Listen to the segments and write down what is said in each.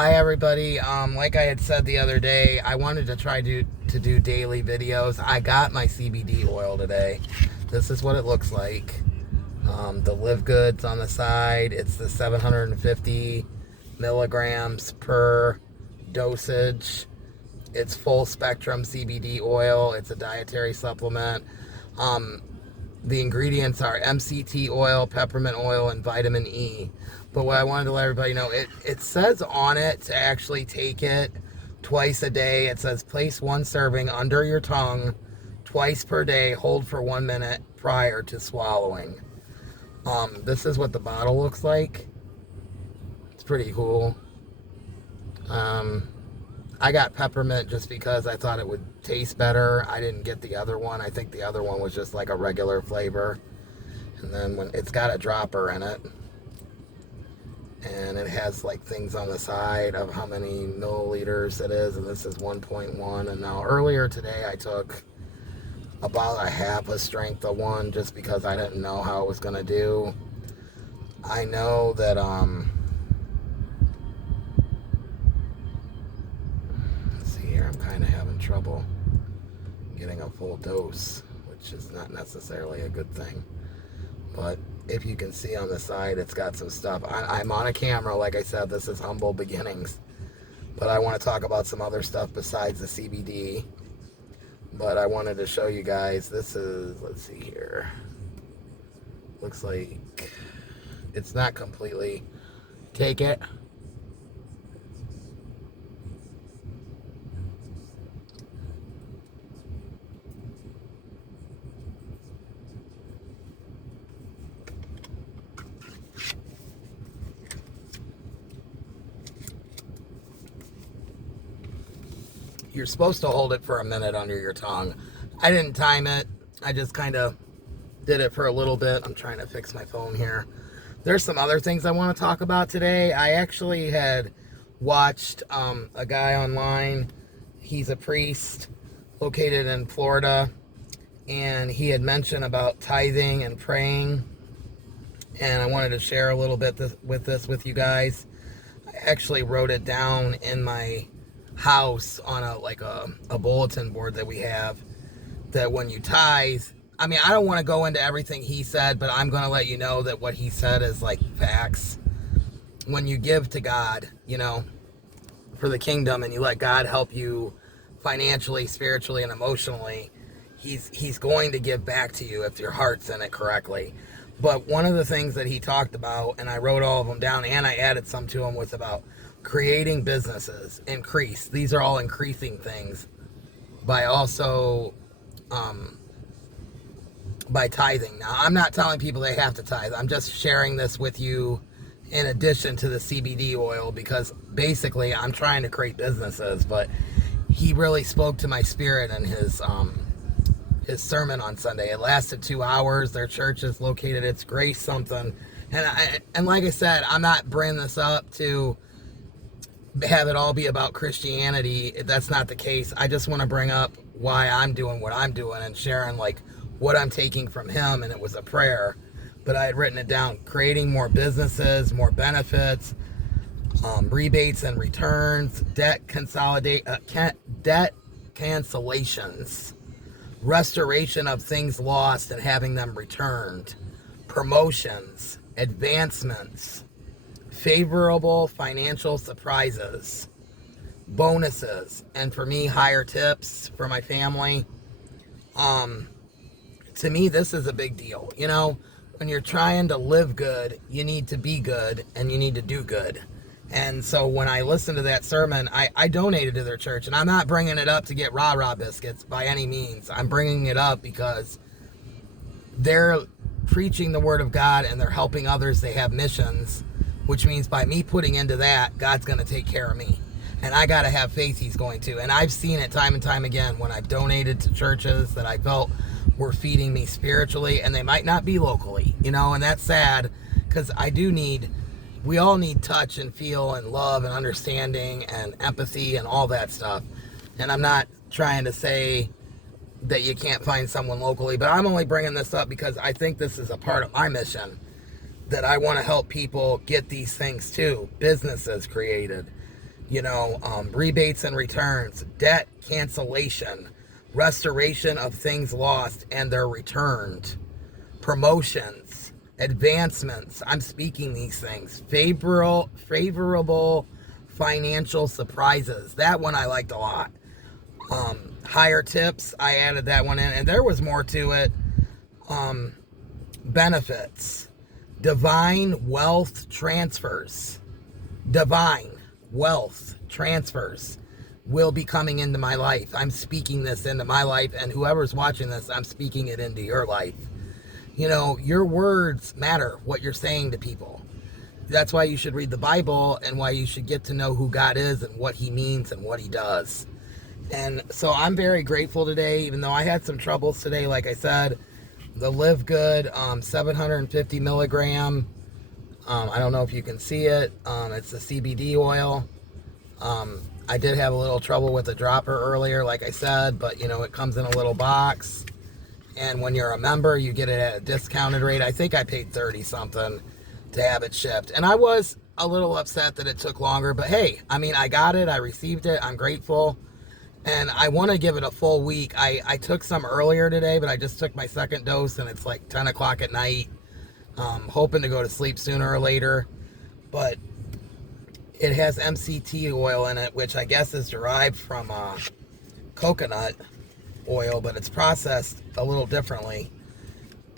Hi everybody. Like I had said the other day, I wanted to try to do daily videos. I got my CBD oil today. This is what it looks like. The Live Goods on the side. It's the 750 milligrams per dosage. It's full spectrum CBD oil. It's a dietary supplement. The ingredients are MCT oil, peppermint oil, and vitamin E. But what I wanted to let everybody know, it says on it to actually take it twice a day. It says place one serving under your tongue twice per day. Hold for 1 minute prior to swallowing. This is what the bottle looks like. It's pretty cool. I got peppermint just because I thought it would taste better. I didn't get the other one. I think the other one was just like a regular flavor. And then when it's got a dropper in it. And it has like things on the side of how many milliliters it is. And this is 1.1. And now earlier today I took about a half a strength of one just because I didn't know how it was going to do. I know that, I'm kind of having trouble getting a full dose, which is not necessarily a good thing. But if you can see on the side, it's got some stuff. I'm on a camera, like I said, this is humble beginnings. But I want to talk about some other stuff besides the CBD. But I wanted to show you guys, this is, let's see here. Looks like it's not completely, take it. You're supposed to hold it for a minute under your tongue. I didn't time it. I just kind of did it for a little bit. I'm trying to fix my phone here. There's some other things I want to talk about today. I actually had watched a guy online. He's a priest located in Florida. And he had mentioned about tithing and praying. And I wanted to share a little bit with you guys. I actually wrote it down in my house on a bulletin board that we have, that when you tithe, I mean, I don't want to go into everything he said, but I'm going to let you know that what he said is like facts. When you give to God, for the kingdom, and you let God help you financially, spiritually, and emotionally, he's going to give back to you if your heart's in it correctly. But one of the things that he talked about, and I wrote all of them down and I added some to them, was about creating businesses, increase. These are all increasing things by also by tithing. Now, I'm not telling people they have to tithe. I'm just sharing this with you in addition to the CBD oil, because basically I'm trying to create businesses. But he really spoke to my spirit in his sermon on Sunday. It lasted 2 hours. Their church is located, it's Grace something. And like I said, I'm not bringing this up to have it all be about Christianity. That's not the case. I just want to bring up why I'm doing what I'm doing and sharing like what I'm taking from him. And it was a prayer, but I had written it down: creating more businesses, more benefits, rebates and returns, debt cancellations, restoration of things lost and having them returned, promotions, advancements, favorable financial surprises, bonuses, and for me, higher tips for my family. To me, this is a big deal. When you're trying to live good, you need to be good and you need to do good. And so when I listened to that sermon, I donated to their church. And I'm not bringing it up to get rah-rah biscuits by any means. I'm bringing it up because they're preaching the word of God and they're helping others. They have missions, which means by me putting into that, God's going to take care of me. And I got to have faith he's going to. And I've seen it time and time again when I've donated to churches that I felt were feeding me spiritually, and they might not be locally, and that's sad, because we all need touch and feel and love and understanding and empathy and all that stuff. And I'm not trying to say that you can't find someone locally, but I'm only bringing this up because I think this is a part of my mission, that I want to help people get these things too, businesses created, rebates and returns, debt cancellation, restoration of things lost and they're returned, promotions, advancements. I'm speaking these things. Favorable financial surprises. That one I liked a lot. Higher tips, I added that one in, and there was more to it. Benefits, divine wealth transfers. Divine wealth transfers will be coming into my life. I'm speaking this into my life, and whoever's watching this, I'm speaking it into your life. Your words matter, what you're saying to people. That's why you should read the Bible and why you should get to know who God is and what he means and what he does. And so I'm very grateful today, even though I had some troubles today. Like I said, the Live Good 750 milligram. I don't know if you can see it. It's the CBD oil. I did have a little trouble with the dropper earlier, like I said, but it comes in a little box. And when you're a member, you get it at a discounted rate. I think I paid 30 something to have it shipped. And I was a little upset that it took longer, but hey, I got it. I received it. I'm grateful. And I want to give it a full week. I took some earlier today, but I just took my second dose and it's like 10 o'clock at night. Hoping to go to sleep sooner or later. But it has MCT oil in it, which I guess is derived from coconut oil, but it's processed a little differently.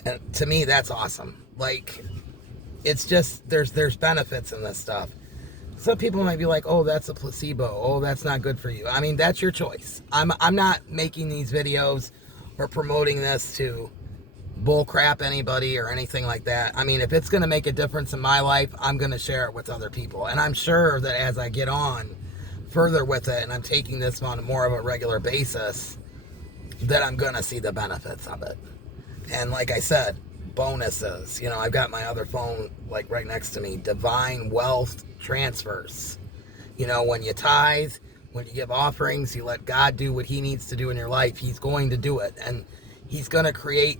And to me, that's awesome. Like, it's just, there's benefits in this stuff. Some people might be like, oh, that's a placebo. Oh, that's not good for you. That's your choice. I'm not making these videos or promoting this to bull crap anybody or anything like that. If it's going to make a difference in my life, I'm going to share it with other people. And I'm sure that as I get on further with it and I'm taking this on more of a regular basis, that I'm going to see the benefits of it. And like I said, bonuses. I've got my other phone like right next to me. Divine wealth transfers. When you tithe, when you give offerings, you let God do what he needs to do in your life. He's going to do it. And he's going to create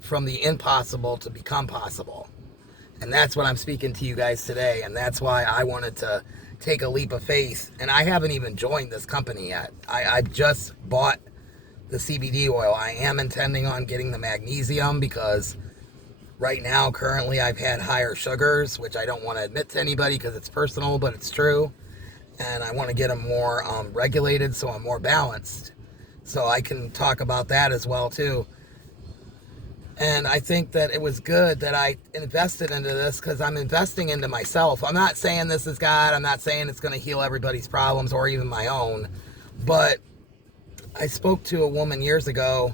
from the impossible to become possible. And that's what I'm speaking to you guys today. And that's why I wanted to take a leap of faith. And I haven't even joined this company yet. I've just bought the CBD oil. I am intending on getting the magnesium because right now, currently, I've had higher sugars, which I don't want to admit to anybody because it's personal, but it's true. And I want to get them more regulated so I'm more balanced. So I can talk about that as well, too. And I think that it was good that I invested into this because I'm investing into myself. I'm not saying this is God. I'm not saying it's going to heal everybody's problems or even my own. But I spoke to a woman years ago,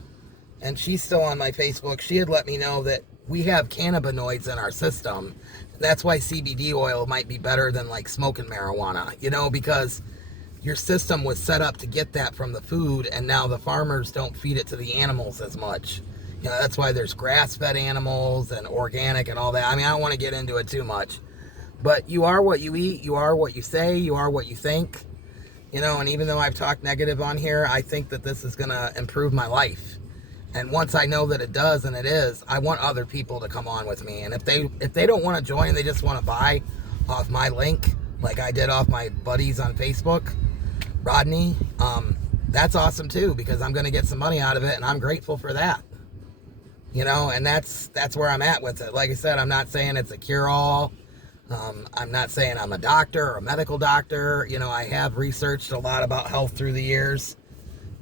and she's still on my Facebook. She had let me know that we have cannabinoids in our system. That's why CBD oil might be better than like smoking marijuana, because your system was set up to get that from the food, and now the farmers don't feed it to the animals as much. That's why there's grass-fed animals and organic and all that. I don't want to get into it too much. But you are what you eat. You are what you say. You are what you think. And even though I've talked negative on here, I think that this is going to improve my life. And once I know that it does, and it is, I want other people to come on with me. And if they don't want to join, they just want to buy off my link, like I did off my buddies on Facebook, Rodney, that's awesome too, because I'm going to get some money out of it, and I'm grateful for that. And that's where I'm at with it. Like I said, I'm not saying it's a cure-all. I'm not saying I'm a doctor or a medical doctor. I have researched a lot about health through the years,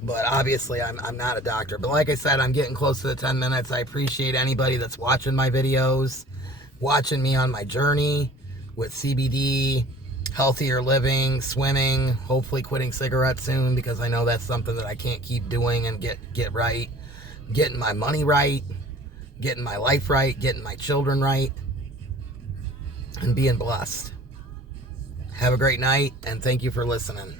but obviously I'm not a doctor. But like I said, I'm getting close to the 10 minutes. I appreciate anybody that's watching my videos, watching me on my journey with CBD, healthier living, swimming, hopefully quitting cigarettes soon, because I know that's something that I can't keep doing and get right. Getting my money right, getting my life right, getting my children right, and being blessed. Have a great night, and thank you for listening.